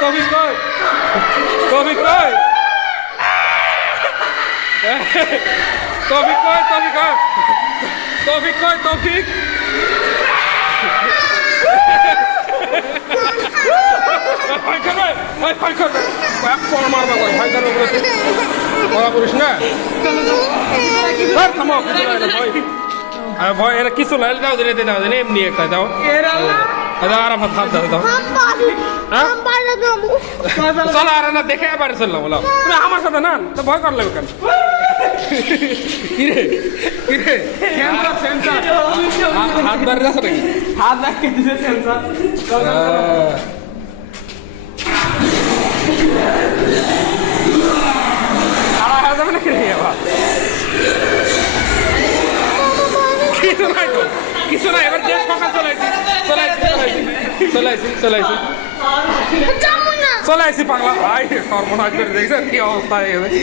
তৌফিক কই তৌফিক কই তৌফিক কই তৌফিক কই তৌফিক কই তৌফিক ভয় করবে ভয় করবে পড়া মারবা কই ভয় করবে পড়া করিস না থামো কিছু না ভয় ভয় এরা কিছু না দাও দিনে দাও দিনে এমনি একটা দাও আরাম হাত দাও দাও চলো আর না দেখে এবারে চললাম বলো তুমি আমার সাথে না তো ভয় করলে কেন কিরে কিরে সেন্সর সেন্সর হাত ধরে রাখো নাকি হাত রাখতে দিছে সেন্সর আর হাত যাবে না কিরে বাবা কিছু নাই তো কিছু নাই এবার যে সকাল চলাইছি চলে আসি পাগলা ভাই সর্বনাশ করে দেখছেন কি অবস্থা হয়ে গেছে